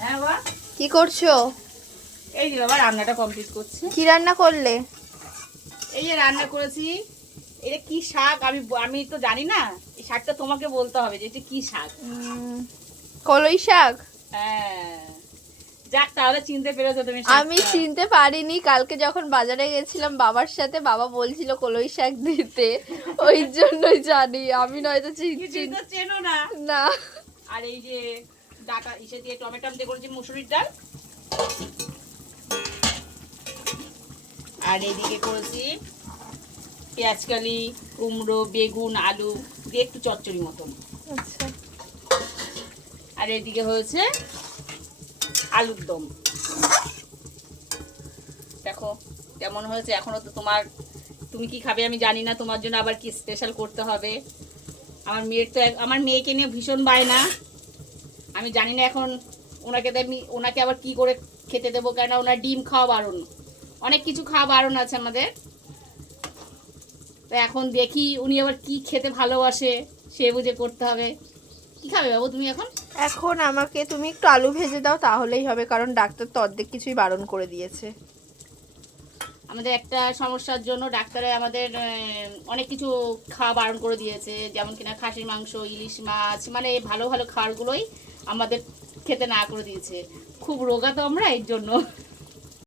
হ্যাঁ বাবা, কি করছো? এই যে বাবা রান্নাটা কমপ্লিট করছি। কি রান্না করলে? এই যে রান্না করেছি, এটা কি শাক আমি আমি তো জানি না। এই শাকটা তোমাকে বলতে হবে যে এটা কি শাক। কলই শাক। হ্যাঁ, যাক তাহলে চিনতে পেরেছো তুমি আমি শাকটা। চিনতে পারিনি, কালকে যখন বাজারে গেছিলাম বাবার সাথে, বাবা বলছিল কলই শাক দিতে, ওই জন্যই জানি। আমি নয়তো কিছুই তো চেনো না। না। আর এই যে ডাটা ইসে দিয়ে টমেটো দিয়ে করেছি মুসুরির ডাল। আর এইদিকে করেছি পেঁয়াজকালি, কুমড়ো, বেগুন, আলু দিয়ে একটু চচ্চড়ি মতন। আচ্ছা। আর এদিকে হয়েছে আলুর দম। দেখো কেমন হয়েছে। এখনো তো তুমি কি খাবে আমি জানি না, তোমার জন্য আবার কি স্পেশাল করতে হবে। আমার মেয়েকে নিয়ে ভীষণ বায়না। আমি জানি না এখন ওনাকে আবার কি করে খেতে দেবো, কেন ওনার ডিম খাওয়া বারণ, অনেক কিছু খাওয়া বারণ আছে আমাদের। তো এখন দেখি উনি আবার কি খেতে ভালোবাসে, সে বুঝে করতে হবে। কি খাবে বাবু তুমি এখন? এখন আমাকে তুমি একটু আলু ভেজে দাও, তাহলেই হবে, কারণ ডাক্তার তো অর্ধেক কিছুই বারণ করে দিয়েছে। আমাদের একটা সমস্যার জন্য ডাক্তারে আমাদের অনেক কিছু খাওয়া বারণ করে দিয়েছে, যেমন কিনা খাসির মাংস, ইলিশ মাছ, মানে ভালো ভালো খাবারগুলোই আমাদের খেতে না করে দিয়েছে। খুব রোগা তো আমরা, এর জন্য